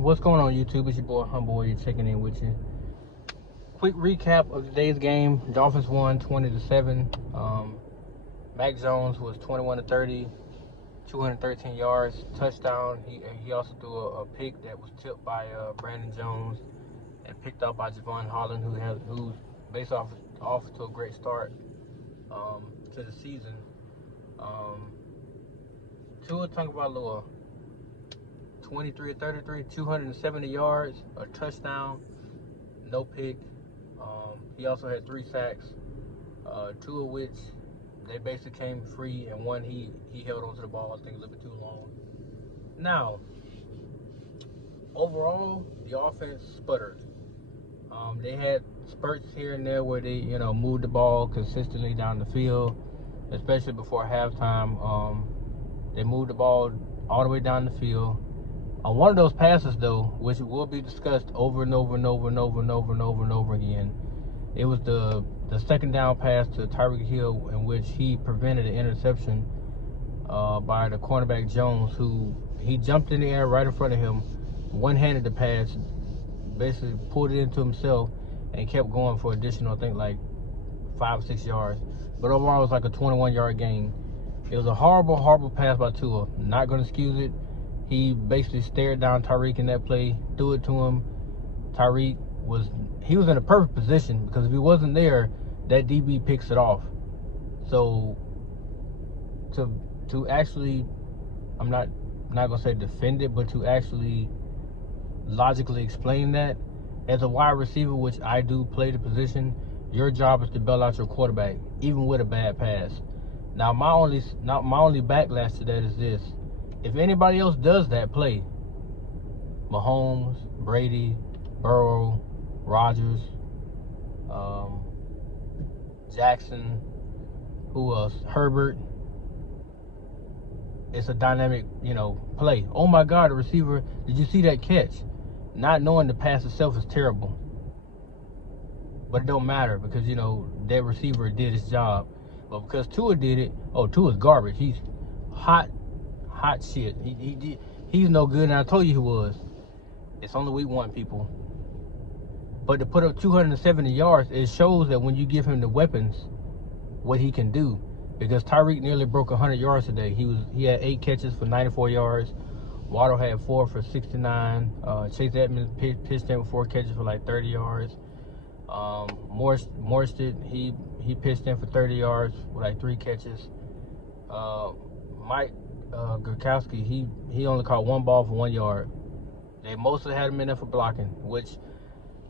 What's going on, YouTube? It's your boy Humboy checking in with you. Quick recap of today's game. Dolphins won 20-7. Mac Jones was 21-30, 213 yards, touchdown. He also threw a pick that was tipped by Brandon Jones and picked up by Javon Holland, who's based off to a great start to the season. Tua Tagovailoa, 23-33, 270 yards, a touchdown, no pick. He also had 3 sacks, 2 of which they basically came free, and 1 he held onto the ball, I think, a little bit too long. Now, overall, the offense sputtered. They had spurts here and there where they, moved the ball consistently down the field, especially before halftime. They moved the ball all the way down the field. On one of those passes, though, which will be discussed over and over and over and over and over and over and over again, it was the second down pass to Tyreek Hill, in which he prevented an interception by the cornerback Jones, who he jumped in the air right in front of him, one-handed the pass, basically pulled it into himself, and kept going for additional, I think, like 5 or 6 yards. But overall, it was like a 21-yard gain. It was a horrible, horrible pass by Tua. Not going to excuse it. He basically stared down Tyreek in that play, threw it to him. Tyreek was in a perfect position, because if he wasn't there, that DB picks it off. So to actually, I'm not going to say defend it, but to actually logically explain that, as a wide receiver, which I do play the position, your job is to bail out your quarterback, even with a bad pass. Now, my only backlash to that is this: if anybody else does that play, Mahomes, Brady, Burrow, Rodgers, Jackson, who else? Herbert. It's a dynamic, play. Oh my God, the receiver! Did you see that catch? Not knowing the pass itself is terrible, but it don't matter, because that receiver did his job. But because Tua did it, Tua's garbage. He's hot shit. He's no good, and I told you he was. It's only week 1, people. But to put up 270 yards, it shows that when you give him the weapons, what he can do. Because Tyreek nearly broke 100 yards today. He had 8 catches for 94 yards. Waddle had 4 for 69. Chase Edmonds pitched in with 4 catches for like 30 yards. Morse he pitched in for 30 yards with like 3 catches. Mike Gurkowski, he only caught 1 ball for 1 yard. They mostly had him in there for blocking, which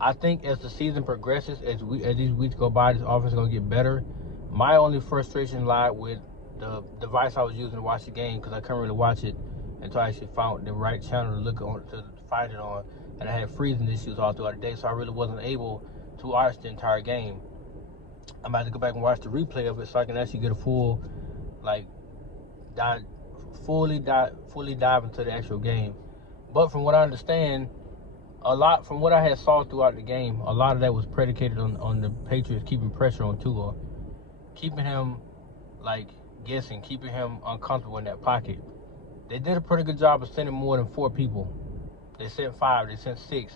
I think as the season progresses, as these weeks go by, this offense is going to get better. My only frustration lied with the device I was using to watch the game, because I couldn't really watch it until I actually found the right channel to find it on, and I had freezing issues all throughout the day, so I really wasn't able to watch the entire game. I'm about to go back and watch the replay of it so I can actually get a full, fully dive into the actual game. But from what I understand, from what I had saw throughout the game, a lot of that was predicated on the Patriots keeping pressure on Tua, keeping him guessing, keeping him uncomfortable in that pocket. They did a pretty good job of sending more than 4 people. They sent 5, they sent 6.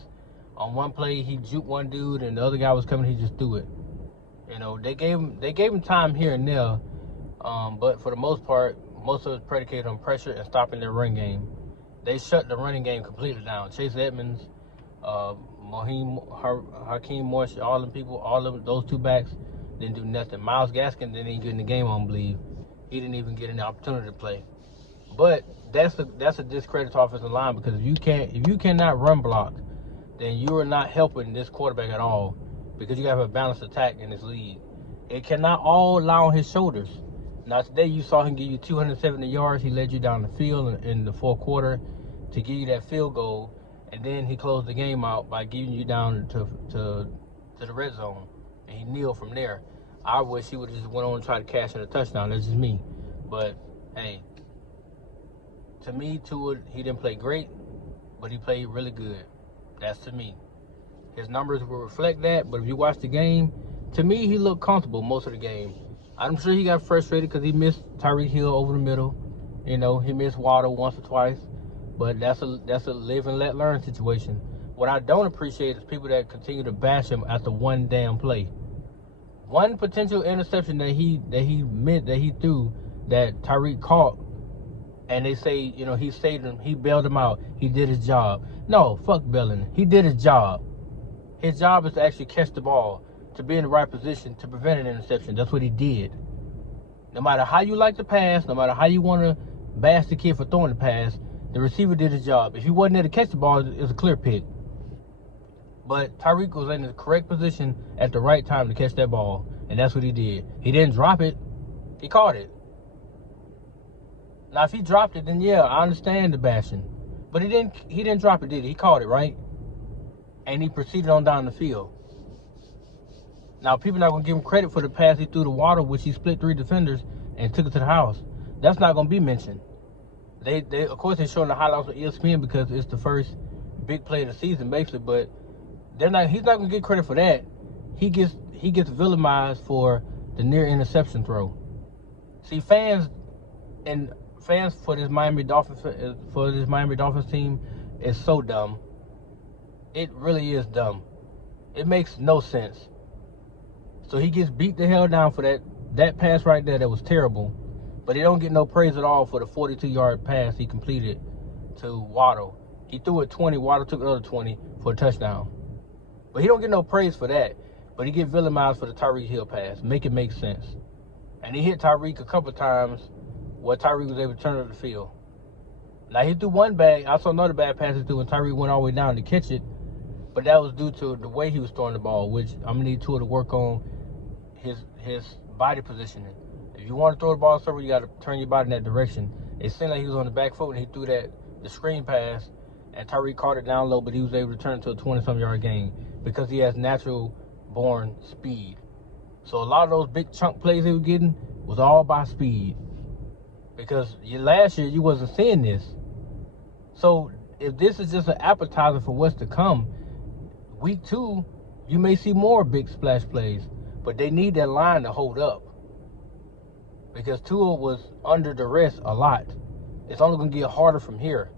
On one play, he juked one dude, and the other guy was coming, he just threw it. They gave him time here and there, but for the most part, most of it was predicated on pressure and stopping their run game. They shut the running game completely down. Chase Edmonds, Hakeem Morse, all of those 2 backs didn't do nothing. Myles Gaskin didn't even get in the game, I don't believe. He didn't even get an opportunity to play. But that's a discredit to offensive line, because if you cannot run block, then you are not helping this quarterback at all, because you have a balanced attack in this league. It cannot all lie on his shoulders. Now, today you saw him give you 270 yards. He led you down the field in the 4th quarter to give you that field goal, and then he closed the game out by getting you down to the red zone, and he kneeled from there. I wish he would have just went on and tried to cash in a touchdown. That's just me. But, hey, to me, Tua, he didn't play great, but he played really good. That's to me. His numbers will reflect that, but if you watch the game, to me, he looked comfortable most of the game. I'm sure he got frustrated because he missed Tyreek Hill over the middle. He missed Waddle once or twice. But that's a live and let learn situation. What I don't appreciate is people that continue to bash him after one damn play. One potential interception that he threw that Tyreek caught, and they say, he saved him, he bailed him out, he did his job. No, fuck bailing. He did his job. His job is to actually catch the ball, to be in the right position to prevent an interception. That's what he did. No matter how you like the pass, no matter how you want to bash the kid for throwing the pass, the receiver did his job. If he wasn't there to catch the ball, it's a clear pick. But Tyreek was in the correct position at the right time to catch that ball, and that's what he did. He didn't drop it. He caught it. Now, if he dropped it, then yeah, I understand the bashing. But he didn't drop it, did he? He caught it, right? And he proceeded on down the field. Now, people are not going to give him credit for the pass he threw to Waddle, which he split 3 defenders and took it to the house. That's not going to be mentioned. They of course, they're showing the highlights on ESPN because it's the first big play of the season, basically. But he's not going to get credit for that. He gets villainized for the near interception throw. See, fans for this Miami Dolphins team is so dumb. It really is dumb. It makes no sense. So he gets beat the hell down for that pass right there that was terrible. But he don't get no praise at all for the 42-yard pass he completed to Waddle. He threw it 20, Waddle took another 20 for a touchdown. But he don't get no praise for that. But he get villainized for the Tyreek Hill pass. Make it make sense. And he hit Tyreek a couple times where Tyreek was able to turn it to the field. Now, he threw one bad. I saw another bad pass he threw when Tyreek went all the way down to catch it. But that was due to the way he was throwing the ball, which I'm going to need Tua to work on his body positioning. If you want to throw the ball somewhere, you got to turn your body in that direction. It seemed like he was on the back foot when he threw the screen pass, and Tyreek caught it down low, but he was able to turn it to a 20-some yard gain because he has natural-born speed. So a lot of those big chunk plays he was getting was all by speed. Because last year, you wasn't seeing this. So if this is just an appetizer for what's to come, week 2, you may see more big splash plays. But they need that line to hold up. Because Tua was under duress a lot. It's only going to get harder from here.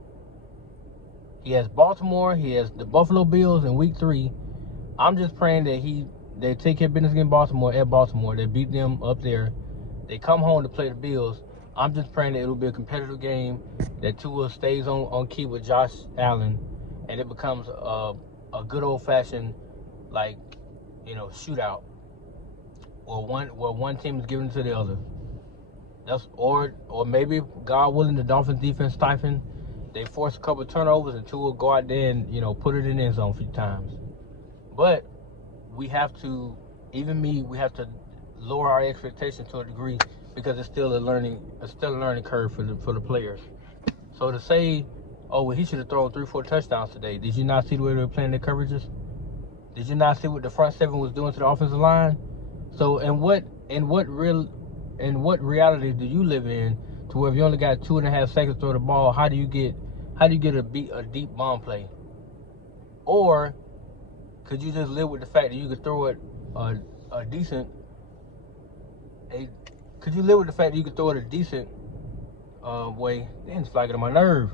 He has Baltimore. He has the Buffalo Bills in week 3. I'm just praying that they take care of business against Baltimore at Baltimore. They beat them up there. They come home to play the Bills. I'm just praying that it'll be a competitive game, that Tua stays on key with Josh Allen, and it becomes a good old-fashioned, shootout. Or one team is giving it to the other. Or maybe, God willing, the Dolphins defense stifling. They force a couple of turnovers and Tua will go out there and put it in the end zone a few times. But we have to, we have to lower our expectations to a degree because it's still a learning curve for the players. So to say, he should have thrown 3-4 touchdowns today. Did you not see the way they were playing their coverages? Did you not see what the front seven was doing to the offensive line? So in what reality do you live in to where if you only got 2.5 seconds to throw the ball, how do you get a deep bomb play? Or could you just live with the fact that you could throw it a decent way? Damn, it's flagging on my nerve.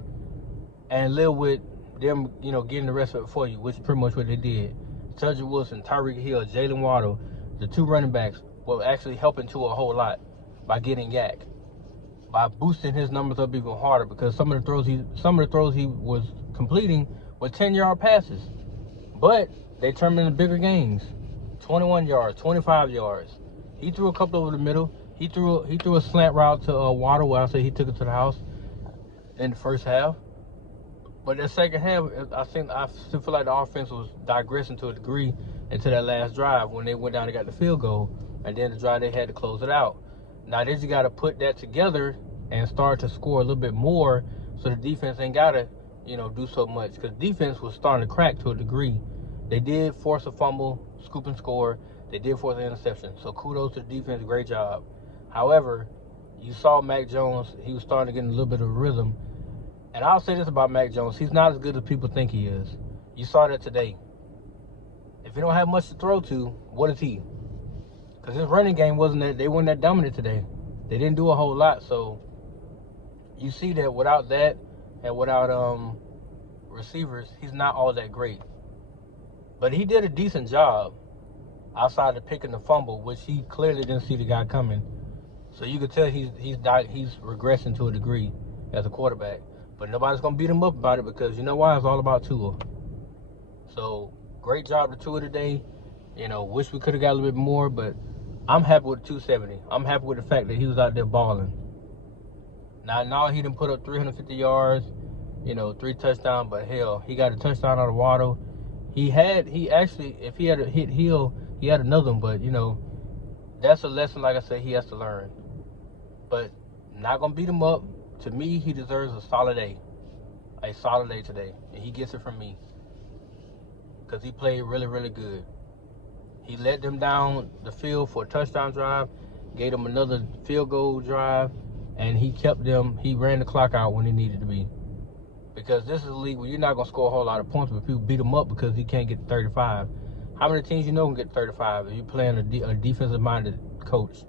And live with them, getting the rest of it for you, which is pretty much what they did. Judge Wilson, Tyreek Hill, Jalen Waddle, the 2 running backs were actually helping Tua a whole lot by getting yak, by boosting his numbers up even harder because some of the throws he was completing were 10-yard passes, but they turned into bigger gains, 21 yards, 25 yards. He threw a couple over the middle. He threw a slant route to Waddle where I say he took it to the house in the first half. But that second half, I still feel like the offense was digressing to a degree into that last drive when they went down and got the field goal. And then the drive, they had to close it out. Now, they just got to put that together and start to score a little bit more so the defense ain't got to, do so much. Because defense was starting to crack to a degree. They did force a fumble, scoop and score. They did force an interception. So kudos to the defense. Great job. However, you saw Mac Jones. He was starting to get in a little bit of a rhythm. And I'll say this about Mac Jones. He's not as good as people think he is. You saw that today. If he don't have much to throw to, what is he? Because his running game wasn't that dominant today. They didn't do a whole lot. So you see that without that, and without receivers, he's not all that great. But he did a decent job outside of picking the fumble, which he clearly didn't see the guy coming. So you could tell he's regressing to a degree as a quarterback. But nobody's gonna beat him up about it because you know why? It's all about Tua. So great job to Tua today. Wish we could have got a little bit more, but I'm happy with 270. I'm happy with the fact that he was out there balling. Now he didn't put up 350 yards, 3 touchdowns, but hell, he got a touchdown out of Waddle. He actually, if he had a hit Hill, he had another one, but that's a lesson, like I said, he has to learn. But not gonna beat him up. To me, he deserves a solid A today, and he gets it from me because he played really, really good. He led them down the field for a touchdown drive, gave them another field goal drive, and he ran the clock out when he needed to be. Because this is a league where you're not going to score a whole lot of points, but people beat him up because he can't get to 35. How many teams can get 35 if you're playing a defensive-minded coach?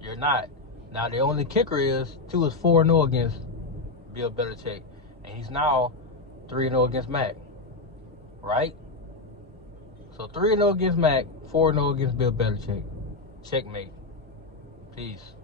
You're not. Now, the only kicker is 2 is 4-0 against Bill Belichick, and he's now 3-0 against Mac, right? So 3-0 against Mac, 4-0 against Bill Belichick. Checkmate. Peace.